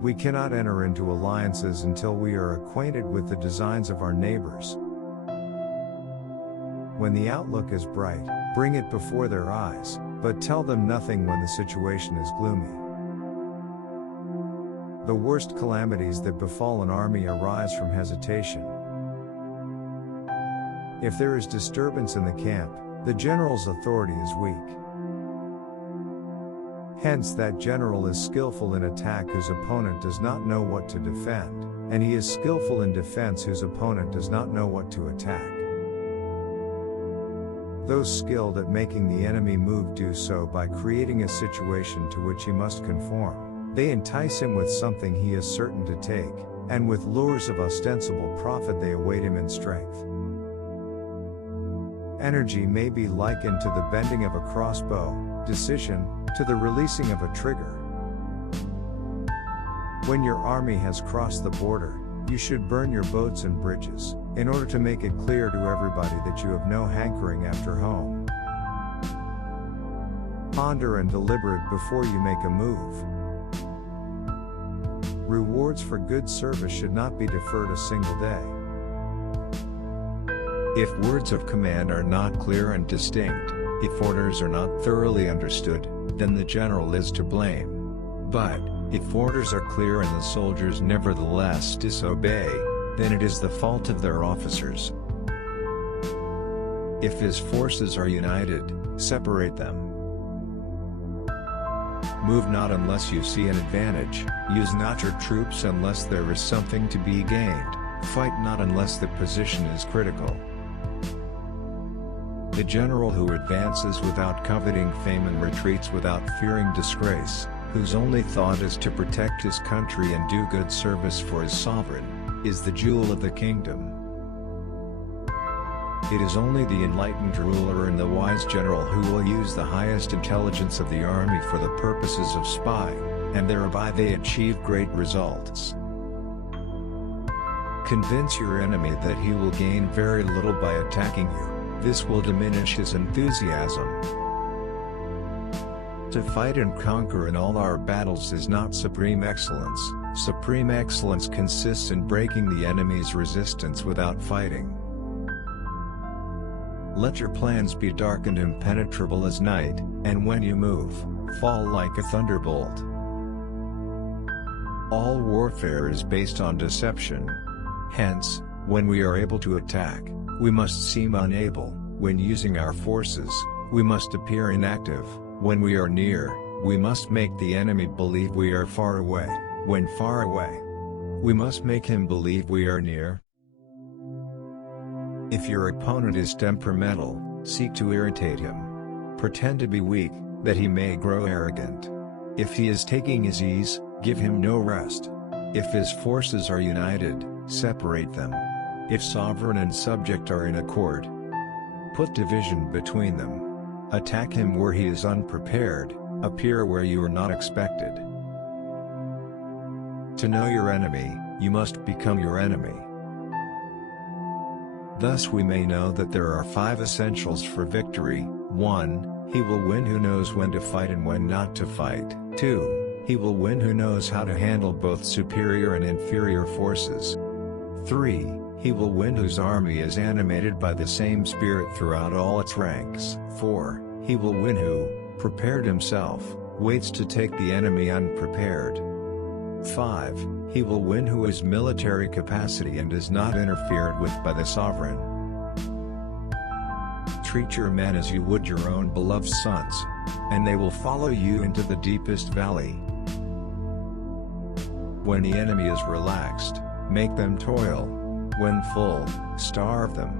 We cannot enter into alliances until we are acquainted with the designs of our neighbors. When the outlook is bright, bring it before their eyes, but tell them nothing when the situation is gloomy. The worst calamities that befall an army arise from hesitation. If there is disturbance in the camp, the general's authority is weak. Hence that general is skillful in attack whose opponent does not know what to defend, and he is skillful in defense whose opponent does not know what to attack. Those skilled at making the enemy move do so by creating a situation to which he must conform. They entice him with something he is certain to take, and with lures of ostensible profit they await him in strength. Energy may be likened to the bending of a crossbow, decision, to the releasing of a trigger. When your army has crossed the border, you should burn your boats and bridges, in order to make it clear to everybody that you have no hankering after home. Ponder and deliberate before you make a move. Rewards for good service should not be deferred a single day. If words of command are not clear and distinct, if orders are not thoroughly understood, then the general is to blame. But, if orders are clear and the soldiers nevertheless disobey, then it is the fault of their officers. If his forces are united, separate them. Move not unless you see an advantage, use not your troops unless there is something to be gained, fight not unless the position is critical. The general who advances without coveting fame and retreats without fearing disgrace, whose only thought is to protect his country and do good service for his sovereign, is the jewel of the kingdom. It is only the enlightened ruler and the wise general who will use the highest intelligence of the army for the purposes of spying, and thereby they achieve great results. Convince your enemy that he will gain very little by attacking you. This will diminish his enthusiasm. To fight and conquer in all our battles is not supreme excellence. Supreme excellence consists in breaking the enemy's resistance without fighting. Let your plans be dark and impenetrable as night, and when you move, fall like a thunderbolt. All warfare is based on deception. Hence, when we are able to attack, we must seem unable. When using our forces, we must appear inactive. When we are near, we must make the enemy believe we are far away. When far away, we must make him believe we are near. If your opponent is temperamental, seek to irritate him. Pretend to be weak, that he may grow arrogant. If he is taking his ease, give him no rest. If his forces are united, separate them. If sovereign and subject are in accord, put division between them. Attack him where he is unprepared, appear where you are not expected. To know your enemy, you must become your enemy. Thus we may know that there are 5 essentials for victory. 1. He will win who knows when to fight and when not to fight. 2. He will win who knows how to handle both superior and inferior forces. 3. He will win whose army is animated by the same spirit throughout all its ranks. 4. He will win who, prepared himself, waits to take the enemy unprepared. 5. He will win who has military capacity and is not interfered with by the sovereign. Treat your men as you would your own beloved sons, and they will follow you into the deepest valley. When the enemy is relaxed, make them toil. When full, starve them.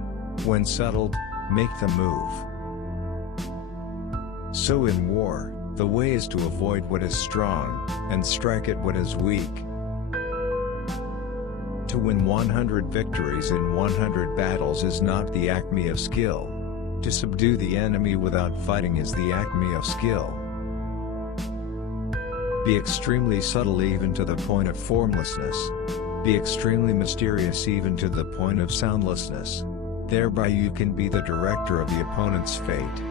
When settled, make them move. So in war, the way is to avoid what is strong, and strike at what is weak. To win 100 victories in 100 battles is not the acme of skill. To subdue the enemy without fighting is the acme of skill. Be extremely subtle even to the point of formlessness. Be extremely mysterious even to the point of soundlessness. Thereby you can be the director of the opponent's fate.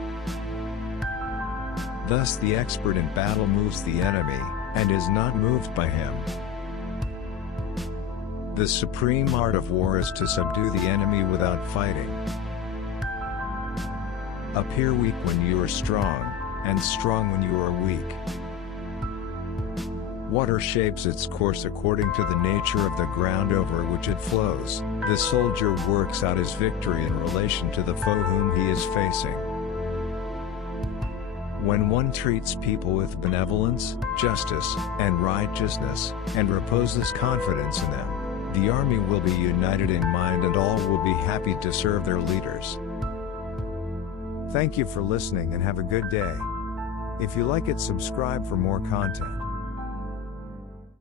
Thus the expert in battle moves the enemy, and is not moved by him. The supreme art of war is to subdue the enemy without fighting. Appear weak when you are strong, and strong when you are weak. Water shapes its course according to the nature of the ground over which it flows. The soldier works out his victory in relation to the foe whom he is facing. When one treats people with benevolence, justice, and righteousness, and reposes confidence in them, the army will be united in mind and all will be happy to serve their leaders. Thank you for listening and have a good day. If you like it, subscribe for more content.